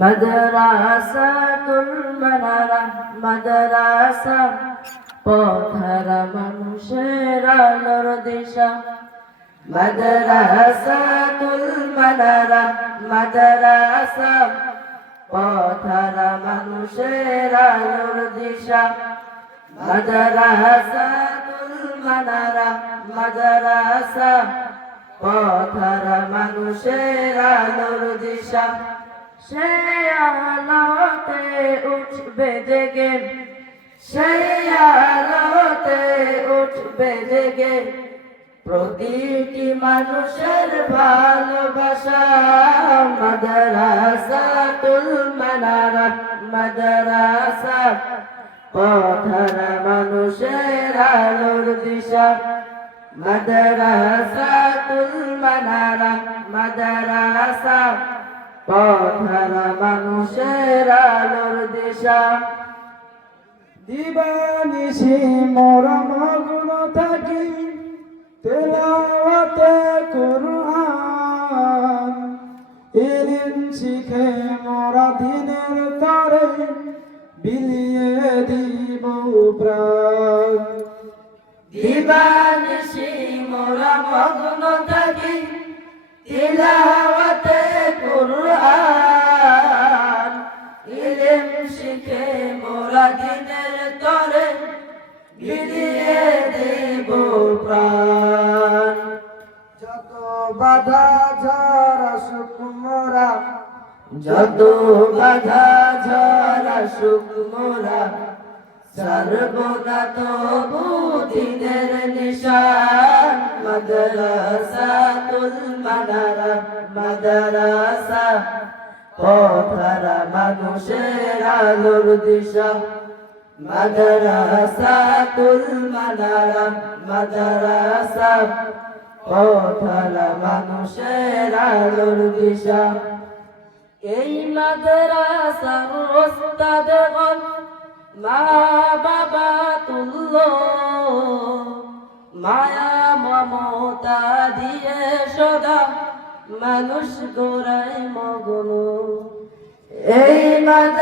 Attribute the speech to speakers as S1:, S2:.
S1: মাদ্রাসাতুল মানারা মাদ্রাসা। পথরা মানুষের আলোর দিশা। মাদ্রাসাতুল মানারা মাদ্রাসা। পথরা মানুষের আলোর দিশা। মাদ্রাসাতুল মানারা মাদ্রাসা। পথরা মানুষের আলোর দিশা। সে আলোতে উঠবে জেগে সেই আলোতে উঠবে জেগে প্রতিটি মানুষের ভালোবাসা মাদ্রাসাতুল মানারা মাদ্রাসা। পথরা মানুষের আলোর দিশা, মাদ্রাসাতুল মানারা মাদ্রাসা। পথরা মানুষের আলোর দিশা।
S2: দিবানিশি মোরা মগ্ন থাকি, তেলাওয়াতে কুরআন। ইলিম শিখে মোরা দিনের তরে বিলিয়ে দিব প্রাণ।
S1: দিবানিশি মোরা মগ্ন থাকি, তিলাওয়াতে ইলম শিখে মোরা দিনের তরে বিলিয়ে দেব প্রাণ।
S2: যত বাধা ঝরা সুখ মোরা
S1: যত বাধা ঝরা সুখ মোরা সর্বদা তবু দিনের নিশান মাদ্রাসাতুল মানারা মাদ্রাসা পথরা মানুষের আলোর দিশা। মাদ্রাসাতুল মানারা মাদ্রাসা। পথরা মানুষের আলোর এই মাদ্রাসার ওস্তাদগণ মা বাবা তুল্য মায়া মমতা দিয়ে সদা মানুষ গোড়ায় মগন। এই ওস্তাদ